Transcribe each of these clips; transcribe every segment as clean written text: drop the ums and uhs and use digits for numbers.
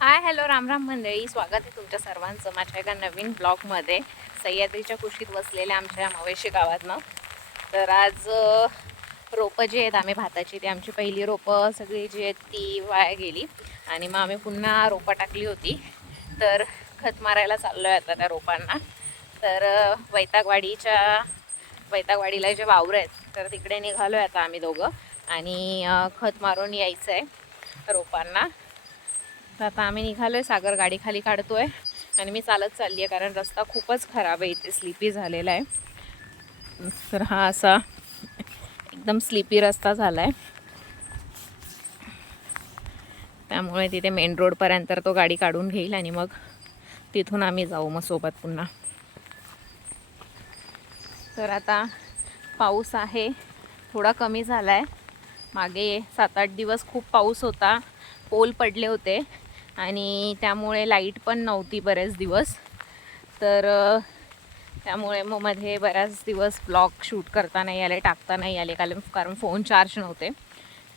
Hi hello Ram Ram मंडळी, स्वागत आहे तुमच्या सर्वांचं माझ्या एका नवीन ब्लॉगमध्ये. सह्याद्रीच्या कुशीत बसलेल्या आमच्या मावेशी गावातनं. तर आज रोपं जी आहेत आम्ही भाताची, ती आमची पहिली रोपं सगळी जी आहेत ती वाया गेली आणि मग आम्ही पुन्हा रोपं टाकली होती. तर खत मारायला चाललो आहे आता त्या रोपांना. तर वैतागवाडीला जे वावरं आहेत तर तिकडे निघालो आहे आता आम्ही दोघं आणि खत मारून यायचं आहे रोपांना. तर आता आम्ही निघालो आहे, सागर गाडी खाली काढतो आहे आणि मी चालत चालली आहे कारण रस्ता खूपच खराब आहे, इथे स्लिपी झालेला आहे. तर हा असा एकदम स्लिपी रस्ता झाला आहे, त्यामुळे तिथे मेन रोडपर्यंत तो गाडी काढून घेईल आणि मग तिथून आम्ही जाऊ मग सोबत पुन्हा. तर आता पाऊस आहे थोडा कमी झाला आहे. मागे 7-8 दिवस खूप पाऊस होता, पोल पडले होते आणि त्यामुळे लाईट पण नव्हती बरेच दिवस. तर त्यामुळे मग मध्ये बऱ्याच दिवस ब्लॉग शूट करता नाही आले, टाकता नाही आले कारण फोन चार्ज नव्हते.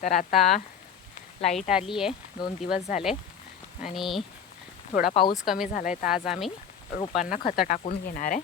तर आता लाईट आली आहे, 2 दिवस झाले आणि थोडा पाऊस कमी झाला आहे. तर आज आम्ही रोपांना खतं टाकून घेणार आहे.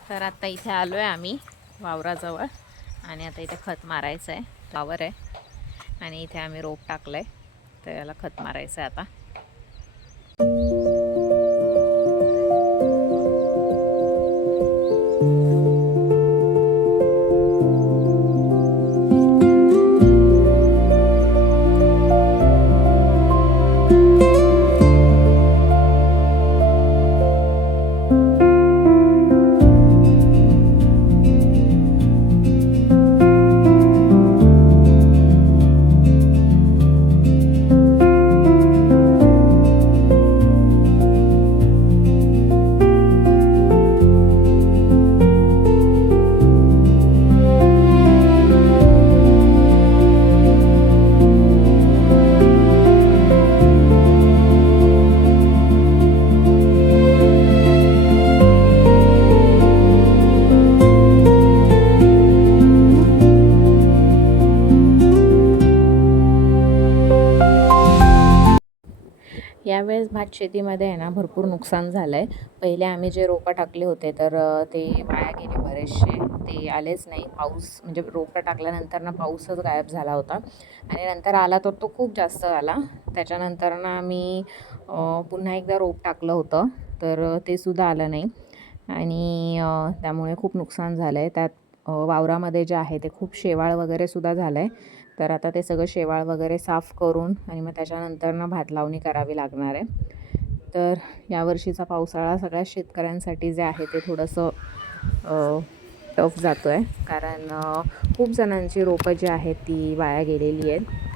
तर आता इथे आलो आहे आम्ही वावराजवळ आणि आता इथे खत मारायचं आहे. वावर आहे आणि इथे आम्ही रोप टाकलं आहे, तर याला खत मारायचं आहे आता. यावेळेस भात शेतीमध्ये आहे ना भरपूर नुकसान झालं आहे. पहिले आम्ही जे रोपं टाकले होते तर ते वाया गेले बरेचसे, ते आलेच नाही. पाऊस म्हणजे रोपं टाकल्यानंतर ना पाऊसच गायब झाला होता आणि नंतर आला तर तो खूप जास्त आला. त्याच्यानंतर ना आम्ही पुन्हा एकदा रोप टाकलं होतं तर ते सुद्धा आलं नाही आणि त्यामुळे खूप नुकसान झालं आहे. त्यात वावरामध्ये जे आहे ते खूप शेवाळ वगैरे सुद्धा झालं आहे. तर आता ते सगळं शेवाळ वगैरे साफ करून आणि मग त्याच्यानंतर ना भात लावणी करावी लागणार आहे. तर यावर्षीचा पावसाळा सगळ्या शेतकऱ्यांसाठी जे आहे ते थोडंसं टफ जातो आहे कारण खूप जणांची रोपं जी आहेत ती वाया गेलेली आहेत.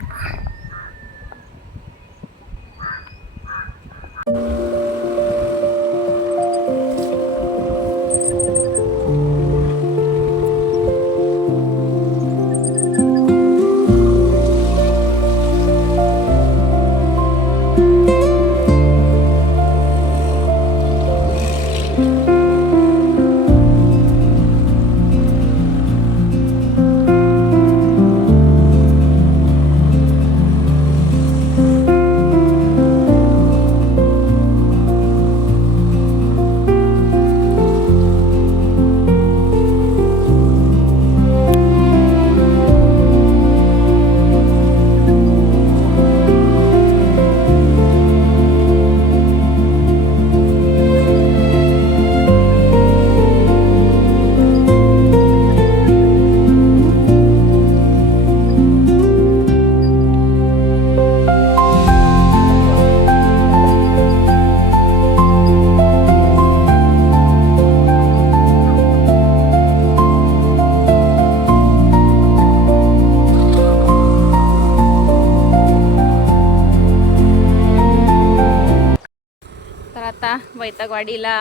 वैतकवाडीला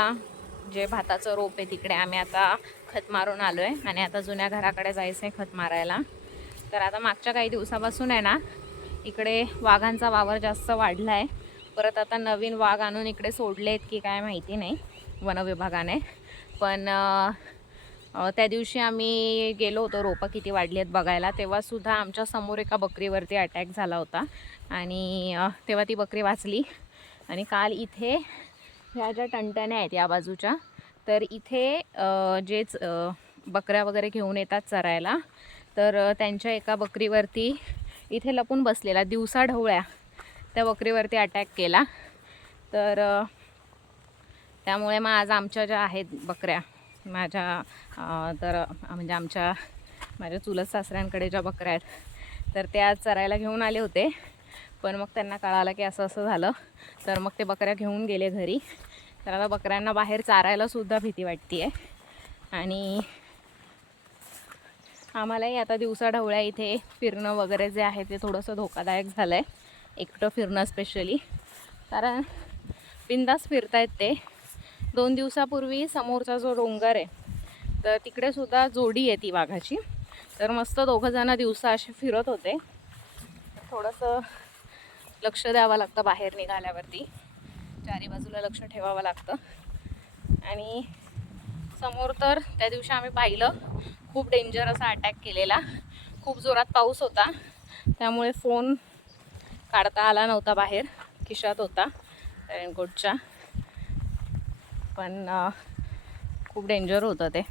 जे भाताचं रोप आहे तिकडे आम्ही आता खत मारून आलो आहे आणि आता जुन्या घराकडे जायचं आहे खत मारायला. तर आता मागच्या काही दिवसापासून आहे ना इकडे वाघांचा वावर जास्त वाढला आहे. परत आता नवीन वाघ आणून इकडे सोडले आहेत की काय माहिती नाही वनविभागाने. पण त्या दिवशी आम्ही गेलो होतो रोपं किती वाढली आहेत बघायला, तेव्हासुद्धा आमच्या समोर एका बकरीवरती अटॅक झाला होता आणि तेव्हा ती बकरी वाचली. आणि काल इथे ह्या ज्या टणटण्या आहेत या बाजूच्या, तर इथे जेच बकऱ्या वगैरे घेऊन येतात चरायला, तर त्यांच्या एका बकरीवरती इथे लपून बसलेला दिवसा ढवळ्या त्या बकरीवरती अटॅक केला. तर त्यामुळे मग आज आमच्या ज्या आहेत बकऱ्या माझ्या तर म्हणजे माझ्या चुलत सासऱ्यांकडे ज्या बकऱ्या आहेत तर त्या चरायला घेऊन आले होते. पण मग त्यांना कळालं की असं असं झालं, तर मग ते बकऱ्या घेऊन गेले घरी. तर आता बकऱ्यांना बाहेर चारायलासुद्धा भीती वाटते आहे. आणि आम्हालाही आता दिवसाढवळ्या इथे फिरणं वगैरे जे आहे ते थोडंसं धोकादायक झालं आहे, एकटं फिरणं स्पेशली. कारण बिंदास फिरतायत ते. 2 दिवसापूर्वी समोरचा जो डोंगर आहे तर तिकडेसुद्धा जोडी आहे ती वाघाची. तर मस्त दोघंजणं दिवसा असे फिरत होते. थोडंसं लक्ष द्यावं लागतं बाहेर निघाल्यावरती, चारी बाजूला लक्ष ठेवावं लागतं. आणि समोर तर त्या दिवशी आम्ही पाहिलं खूप डेंजर असा अटॅक केलेला. खूप जोरात पाऊस होता त्यामुळे फोन काढता आला नव्हता बाहेर, खिशात होता रेनकोटच्या. पण खूप डेंजर होतं ते.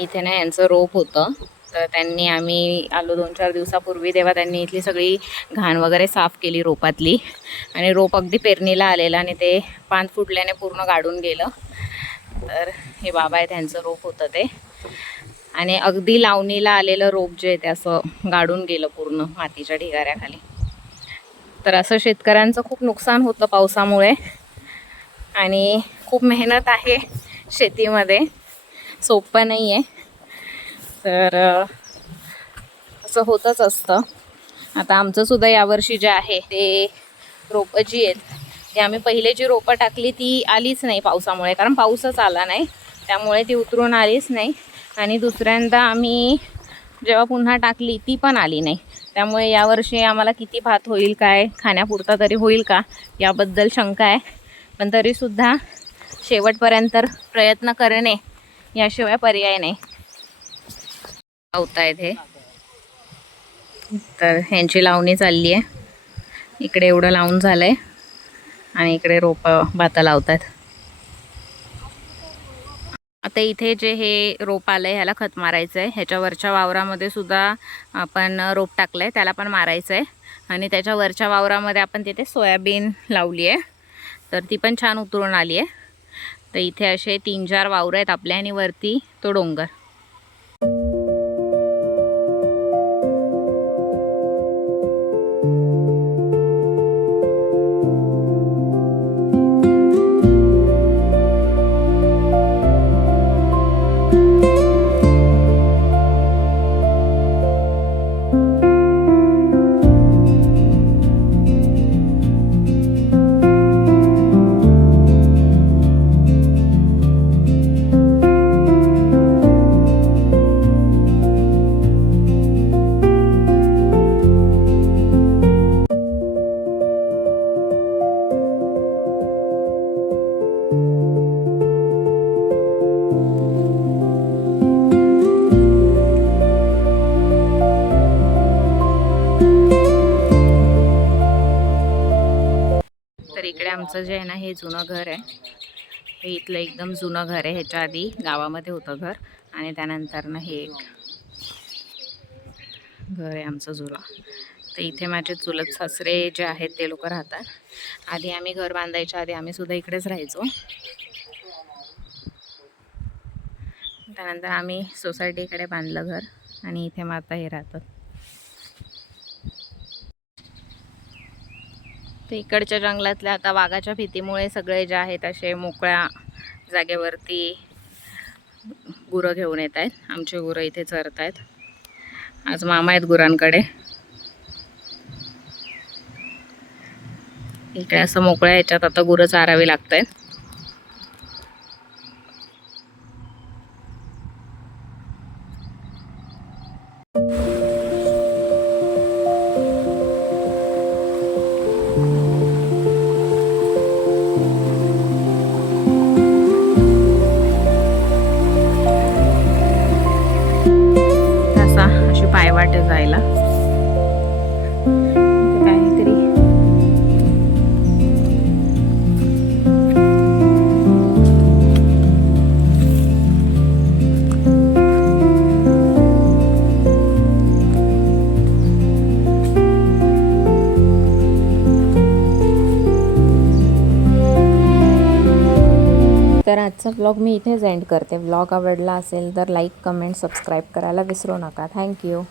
इथे ना यांचं रोप होतं, तर त्यांनी आम्ही आलो 2-4 दिवसापूर्वी तेव्हा त्यांनी इथली सगळी घाण वगैरे साफ केली रोपातली. आणि रोप अगदी पेरणीला आलेलं आणि ते पान फुटल्याने पूर्ण गाडून गेलं. तर हे बाबा आहे त्यांचं रोप होतं ते. आणि अगदी लावणीला आलेलं रोप जे ते असं गाडून गेलं पूर्ण मातीच्या ढिगाऱ्याखाली. तर असं शेतकऱ्यांचं खूप नुकसान होतं पावसामुळे. आणि खूप मेहनत आहे शेतीमध्ये, सोपं नाही आहे. तर असं होतच असतं. आता आमचंसुद्धा यावर्षी जे आहे ते रोपं जी आहेत ते आम्ही पहिले जी रोपं टाकली ती आलीच नाही पावसामुळे, कारण पाऊसच आला नाही त्यामुळे ती उतरून आलीच नाही. आणि दुसऱ्यांदा आम्ही जेव्हा पुन्हा टाकली ती पण आली नाही. त्यामुळे यावर्षी आम्हाला किती भात होईल, काय खाण्यापुरता तरी होईल का याबद्दल शंका आहे. पण तरीसुद्धा शेवटपर्यंत प्रयत्न करणे याशिवाय पर्याय नाही. लावतायत हे, तर ह्यांची लावणी चालली आहे. इकडे एवढं लावून झालंय आणि इकडे रोपं भाता लावतात. आता इथे जे हे रोप आलंय ह्याला खत मारायचं आहे. ह्याच्यावरच्या वावरामध्ये सुद्धा आपण रोप टाकलंय, त्याला पण मारायचं आहे. आणि त्याच्यावरच्या वावरामध्ये आपण तिथे सोयाबीन लावली आहे, तर ती पण छान उतरून आली आहे. तर इथे असे 3-4 वावरं आहेत आपल्या आणि वरती तो डोंगर. इकडे आमचं जे आहे ना हे जुनं घर आहे. हे इथलं एकदम जुनं घर आहे. ह्याच्या आधी गावामध्ये होतं घर आणि त्यानंतर ना हे एक घर आहे आमचं जुनं. तर इथे माझे चुलत सासरे जे आहेत ते लोक राहतात. आधी आम्ही घर बांधायच्या आधी आम्ही सुद्धा इकडेच राहायचो. त्यानंतर आम्ही सोसायटीकडे बांधलं घर आणि इथे मग आता हे राहतात. तर इकडच्या जंगलातल्या आता वाघाच्या भीतीमुळे सगळे जे आहेत असे मोकळ्या जागेवरती गुरं घेऊन येत आहेत. आमचे गुरं इथे चरत आहेत. आज मामा आहेत गुरांकडे. इकडे असं मोकळ्या ह्याच्यात आता गुरं चारावी लागत आहेत. अशी पायवाटे जायला काहीतरी तर आजचा व्लॉग मी इथेच एंड करते. व्लॉग आवडला असेल तर लाईक, कमेंट, सबस्क्राईब करायला विसरू नका. थँक्यू.